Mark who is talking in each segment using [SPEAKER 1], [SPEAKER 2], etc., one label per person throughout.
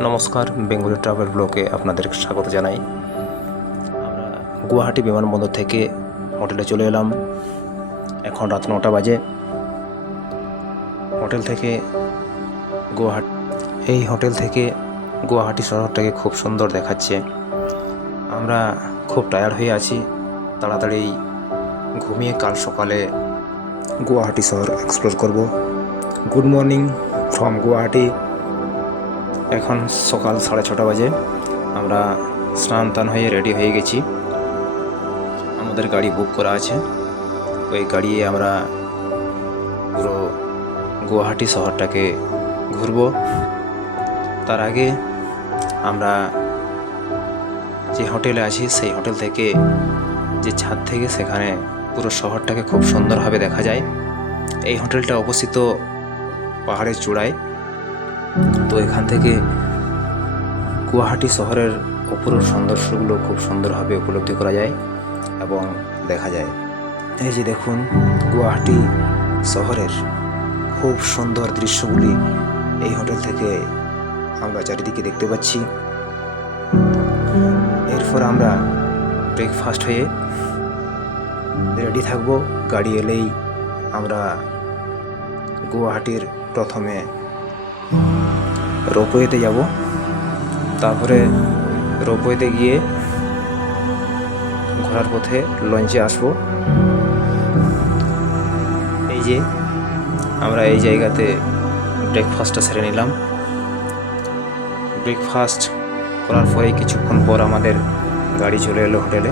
[SPEAKER 1] নমস্কার, Bengali travel ব্লকে আপনাদের স্বাগত জানাই। আমরা গুয়াহাটি বিমানবন্দর থেকে হোটেলে চলে এলাম। এখন রাত নটা বাজে। হোটেল থেকে গুয়াহাটি, এই হোটেল থেকে গুয়াহাটি শহরটাকে খুব সুন্দর দেখাচ্ছে। আমরা খুব টায়ার্ড হয়ে আছি। তাড়াতাড়ি ঘুমিয়ে কাল সকালে গুয়াহাটি শহর এক্সপ্লোর করব। Good morning from Guwahati. এখন সকাল সাড়ে ছটা বাজে। আমরা স্নান টান হয়ে রেডি হয়ে গেছি। আমাদের গাড়ি বুক করা আছে। ওই গাড়ি আমরা পুরো গুয়াহাটি শহরটাকে ঘুরবো। তার আগে আমরা যে হোটেলে আছি, সেই হোটেল থেকে যে ছাদ থেকে সেখানে পুরো শহরটাকে খুব সুন্দরভাবে দেখা যায়। এই হোটেলটা অবস্থিত পাহাড়ের চূড়ায়। তো এখান থেকে গুয়াহাটি শহরের অপরূপ সৌন্দর্যগুলো খুব সুন্দরভাবে উপলব্ধি করা যায় এবং দেখা যায়। এই যে দেখুন, গুয়াহাটি শহরের খুব সুন্দর দৃশ্যগুলি এই হোটেল থেকে আমরা চারিদিকে দেখতে পাচ্ছি। এরপর আমরা ব্রেকফাস্ট হয়ে রেডি থাকব। গাড়ি এলেই আমরা গুয়াহাটির প্রথমে রোপওয়েতে যাব। তারপরে রোপওয়েতে গিয়ে ঘোরার পথে লঞ্চে আসব। এই যে আমরা এই জায়গাতে ব্রেকফাস্টটা সেরে নিলাম। ব্রেকফাস্ট করার পরে কিছুক্ষণ পর আমাদের গাড়ি চলে এলো হোটেলে।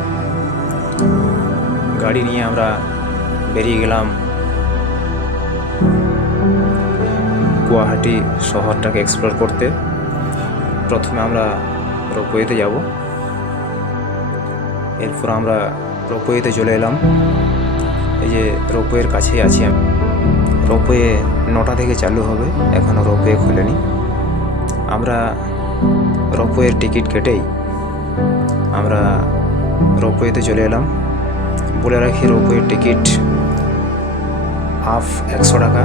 [SPEAKER 1] গাড়ি নিয়ে আমরা বেরিয়ে গেলাম গুয়াহাটি শহরটাকে এক্সপ্লোর করতে প্রথমে আমরা রোপওয়েতে যাব। এরপর আমরা রোপওয়েতে চলে এলাম। এই যে রোপওয়ের কাছেই আছি আমি। রোপওয়ে নটা থেকে চালু হবে এখনও রোপওয়ে খোলেনি। আমরা রোপওয়ের টিকিট কেটেই আমরা রোপওয়েতে চলে এলাম। বলে রাখি রোপওয়ের টিকিট হাফ একশো টাকা।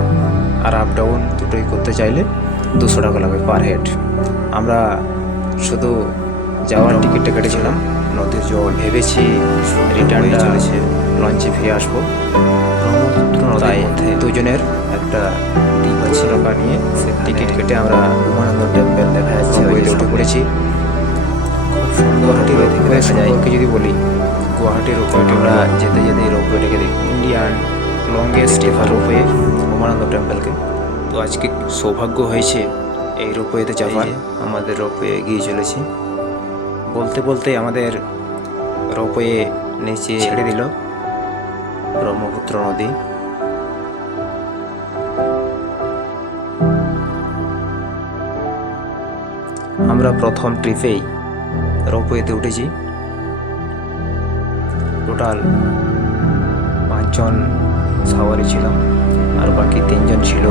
[SPEAKER 1] আর আপ ডাউন দুটোই করতে চাইলে দুশো টাকা লাগবে পার হেড আমরা শুধু যাওয়ার টিকিটটা কেটেছিলাম নদীর জল ভেবেছি রিটার্ন চলেছে লঞ্চে ফিরে আসব। তাই দুজনের একটা তিনশো টাকা নিয়ে সে টিকিট কেটে আমরা উমানন্দ টেম্পল দেখা যাচ্ছে উঠে পড়েছি গুয়াহাটির রোপওয়ে সম্পর্কে যদি বলি গুয়াহাটির রোপওয়েটা আমরা যেতে যেতে রোপওয়েটাকে দেখি Indian longest ever ropeway Umananda টেম্পলকে। তো আজকে সৌভাগ্য হয়েছে এই রোপওয়েতে যাওয়ার। আমাদের রোপওয়ে এগিয়ে চলেছি। বলতে বলতে আমাদের রোপওয়ে নিচে ছেড়ে দিল ব্রহ্মপুত্র নদী। আমরা প্রথম ট্রিপেই রোপওয়েতে উঠেছি। টোটাল পাঁচজন সাওয়ারি ছিলাম। আর বাকি তিনজন ছিল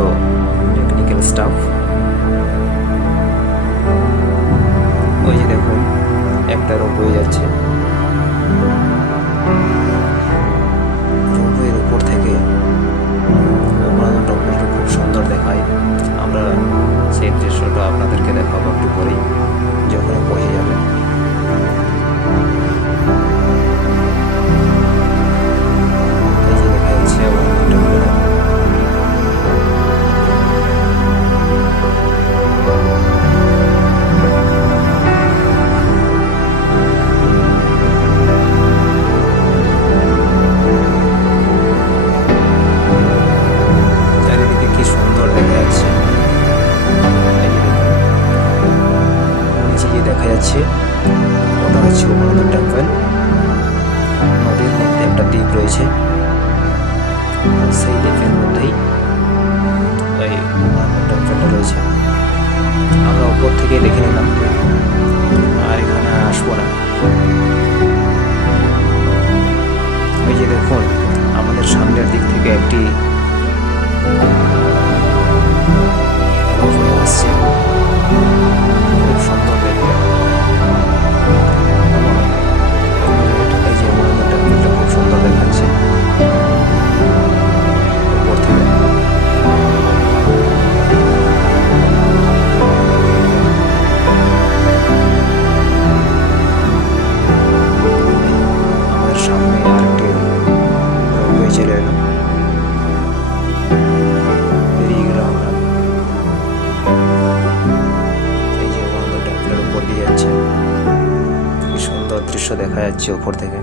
[SPEAKER 1] দেখা যাচ্ছে ওপর থেকে।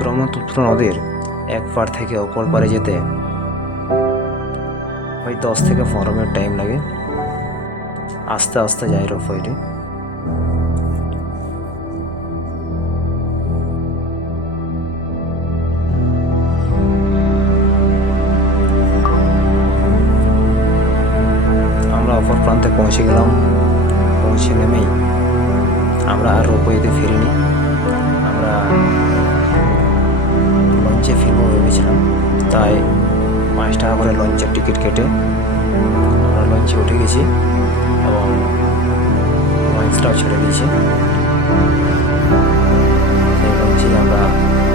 [SPEAKER 1] ব্রহ্মপুত্র নদীর এক পার থেকে অপর পারে যেতে ওই দশ থেকে পনেরো মিনিট টাইম লাগে। আস্তে আস্তে যায় রোপওয়েটি আমরা পৌঁছে গেলাম। পৌঁছে নেমেই আমরা আর রোপওয়েতে ফিরিনি। আমরা লঞ্চে ফিরবো ভেবেছিলাম। তাই পাঁচ টাকা করে লঞ্চের টিকিট কেটে আমরা লঞ্চে উঠে গেছি এবং লঞ্চটাও ছেড়ে দিয়েছি। লঞ্চে আমরা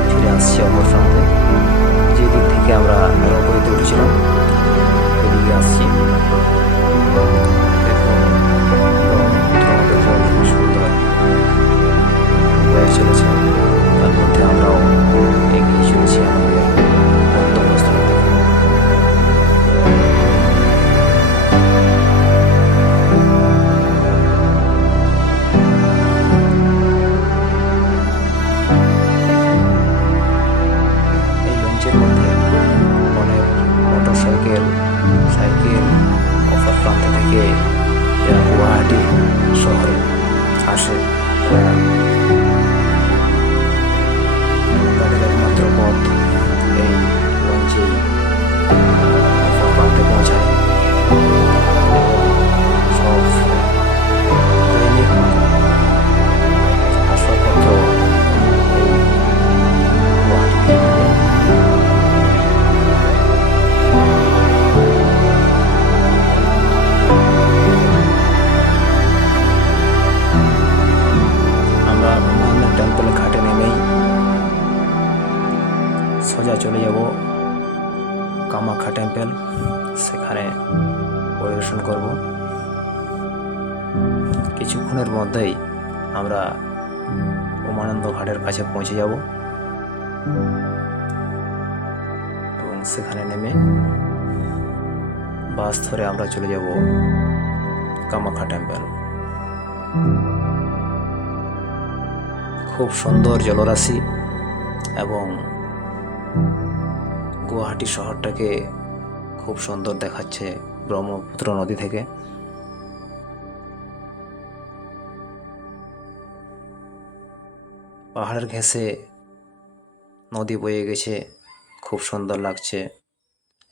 [SPEAKER 1] ফিরে আসছি অপর প্রান্তে যে দিক থেকে আমরা রোপওয়েতে উঠেছিলাম ওইদিকে আসছি। что টেম্পল ঘাটে নেমেই সোজা চলে যাব কামাখ্যা টেম্পল। সেখানে পরিদর্শন করব। কিছুক্ষণের মধ্যেই আমরা উমানন্দ ঘাটের কাছে পৌঁছে যাব। এবং সেখানে নেমে বাস ধরে আমরা চলে যাব কামাখ্যা টেম্পল। খুব সুন্দর জলরাশি এবং গুয়াহাটি শহরটাকে খুব সুন্দর দেখাচ্ছে ব্রহ্মপুত্র নদী থেকে। পাহাড়ের ঘেঁষে নদী বয়ে গেছে, খুব সুন্দর লাগছে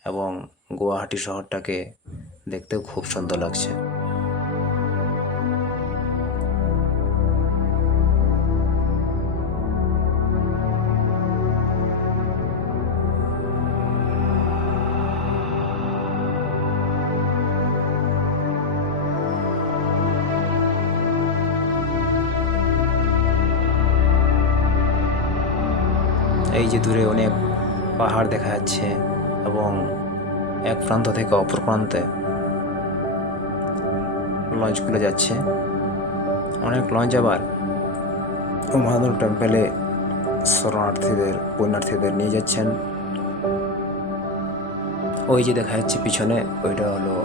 [SPEAKER 1] এবং গুয়াহাটি শহরটাকে দেখতেও খুব সুন্দর লাগছে। এই যে দূরে অনেক পাহাড় দেখা যাচ্ছে এবং এক প্রান্ত থেকে অপর প্রান্তে লঞ্চগুলো যাচ্ছে। অনেক লঞ্চ আবার উমানন্দ টেম্পেলে শরণার্থীদের, পুণ্যার্থীদের নিয়ে যাচ্ছেন। ওই যে দেখা যাচ্ছে পিছনে, ওইটা হলো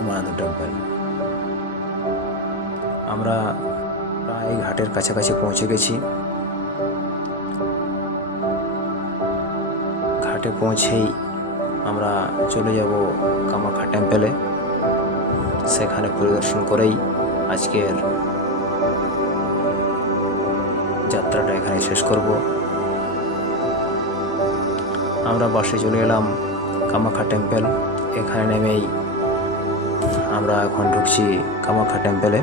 [SPEAKER 1] উমানন্দ টেম্পেল। আমরা প্রায় ঘাটের কাছাকাছি পৌঁছে গেছি। ঘাটে পৌঁছেই আমরা চলে যাব কামাখ্যা টেম্পেলে। সেখানে পরিদর্শন করেই আজকের যাত্রাটা এখানে শেষ করব। আমরা বাসে চলে এলাম কামাখ্যা টেম্পেল। এখানে নেমেই আমরা এখন ঢুকছি কামাখ্যা টেম্পলে।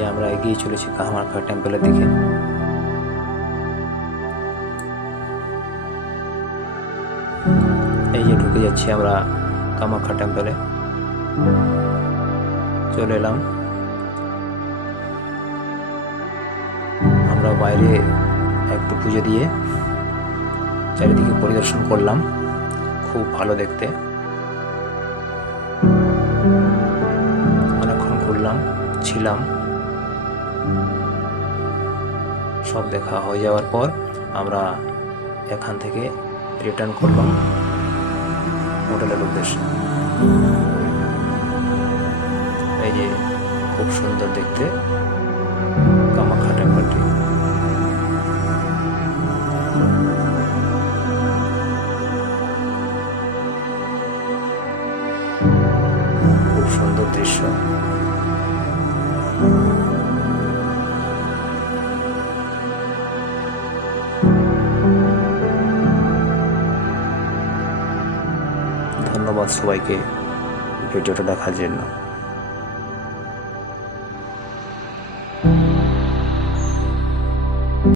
[SPEAKER 1] যে আমরা এগিয়ে চলেছি কামাখ্যা টেম্পলের দিকে। এই যে ঢুকে যাচ্ছি আমরা কামাখ্যা টেম্পলে। চলে এলাম। আমরা বাইরে একটু পুজো দিয়ে চারিদিকে পরিদর্শন করলাম। খুব ভালো দেখতে। অনেকক্ষণ ঘুরলাম, ছিলাম। সব দেখা হয়ে যাওয়ার পর আমরা এখান থেকে রিটার্ন করলাম হোটেলের উদ্দেশ্যে। এই যে খুব সুন্দর দেখতে কামাখ্যা টেম্পলটি খুব সুন্দর দৃশ্য। সবাইকে ভিডিওটা দেখার জন্য।